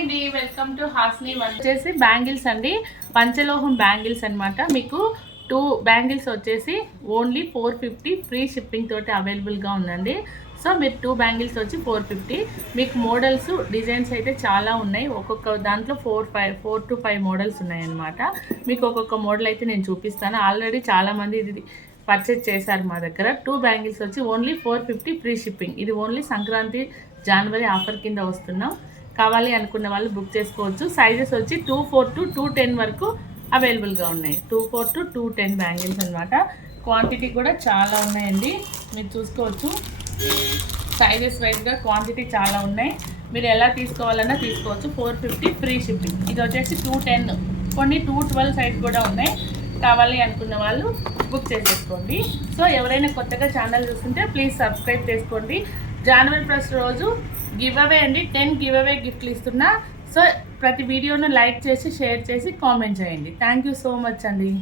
అండి welcome to హాస్ని one వచ్చేసి బ్యాంగిల్స్ అండి. పంచలోహం బ్యాంగిల్స్ అనమాట మీకు టూ బ్యాంగిల్స్ వచ్చేసి only four fifty free shipping తోటి అవైలబుల్గా ఉందండి. సో మీరు టూ బ్యాంగిల్స్ వచ్చి ఫోర్ ఫిఫ్టీ మీకు మోడల్స్ డిజైన్స్ అయితే చాలా ఉన్నాయి. ఒక్కొక్క దాంట్లో four five four to five models ఉన్నాయన్నమాట. మీకు ఒక్కొక్క మోడల్ అయితే నేను చూపిస్తాను. ఆల్రెడీ చాలామంది ఇది పర్చేజ్ చేశారు మా దగ్గర. టూ బ్యాంగిల్స్ వచ్చి only four fifty free shipping ఇది ఓన్లీ సంక్రాంతి జనవరి ఆఫర్ కింద వస్తున్నాం. కావాలి అనుకున్న వాళ్ళు బుక్ చేసుకోవచ్చు. సైజెస్ వచ్చి two four to two ten వరకు అవైలబుల్గా ఉన్నాయి. Two four to two ten bangles అనమాట క్వాంటిటీ కూడా చాలా ఉన్నాయండి. మీరు చూసుకోవచ్చు. సైజెస్ వైజ్గా క్వాంటిటీ చాలా ఉన్నాయి. మీరు ఎలా తీసుకోవాలన్నా తీసుకోవచ్చు. ఫోర్ ఫిఫ్టీ ఫ్రీ షిప్పింగ్ ఇది వచ్చేసి టూ టెన్ కొన్ని టూ ట్వెల్వ్ సైజ్ కూడా ఉన్నాయి. కావాలి అనుకున్న వాళ్ళు బుక్ చేసేసుకోండి. సో ఎవరైనా కొత్తగా ఛానల్ చూస్తుంటే ప్లీజ్ సబ్స్క్రైబ్ చేసుకోండి. జనవరి ఫస్ట్ రోజు గివ్ అవే అండి. టెన్ గివ్ అవే గిఫ్ట్లు ఇస్తున్నా. సో ప్రతి వీడియోను లైక్ చేసి షేర్ చేసి కామెంట్ చేయండి. థ్యాంక్ యూ సో మచ్ అండి.